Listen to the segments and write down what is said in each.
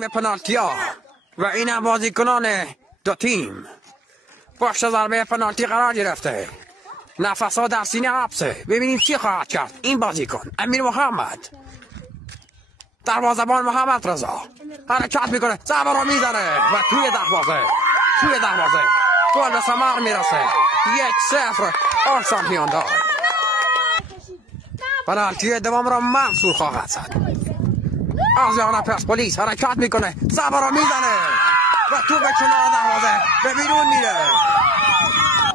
پنالتی‌ها و این بازیکنان دو تیم پشت ضربه پنالتی قرار گرفته. نفس‌ها در سینه حبسه. ببینیم چی خواهد کرد این بازیکن امیر محمد. دروازه‌بان محمد رضا حرکت میکنه، ضربه رو میزنه و توی دروازه گل به ثمر میرسه. 1-0 آرسان هیوندای. پنالتی دوم را منصور خواهد زد. آزیان پرسپولیس حرکت میکنه، ضربه رو میزنه و تو به کنار دروازه به بیرون میره.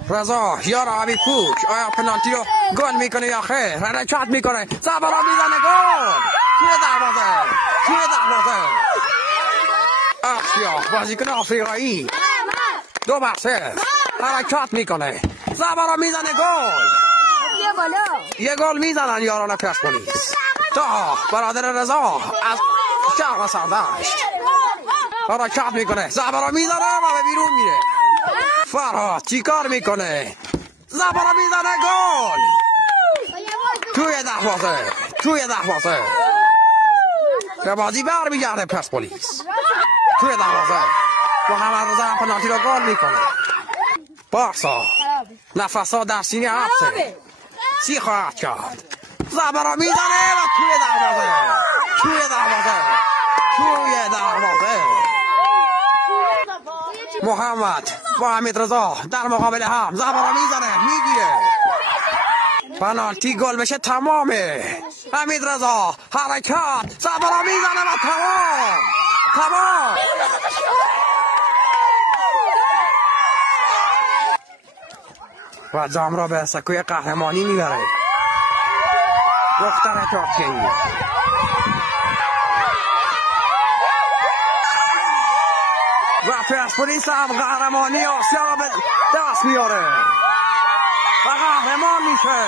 رضا یا راوی پوک آیا پنالتی رو گل میکنه یا خیر؟ حرکت میکنه، ضربه رو میزنه، گل توی دروازه. آخشیا بازیکن آفریقایی 2-0 حرکت میکنه، ضربه رو میزنه، گل. یه گل میزنن یاران پرسپولیس. تا برادر رضا از شهر سردشت حرکت میکنه، ضربه رو میزنه و به بیرون میره. فرهاد چیکار میکنه؟ ضربه رو میزنه، گل توی دروازه. به بازی برمیگرده پرسپولیس. توی دروازه محمد رضا پنالتی رو گل میکنه. بارسا نفس‌ها در سینه حبسه. چی خواهد کرد؟ ضربه رو میزنه و توی دروازه. محمد با حمید رضا در مقابل هم، ضربه رو میزنه، میگیره. پنالتی گل بشه تمامه. حمید رضا حرکت، ضربه رو میزنه و تمام. و جام را به سکوی قهرمانی میبره دختر ترکیه. و پرسپولیس هم قهرمانی آسیا را به دست میاره و قهرمان میشه.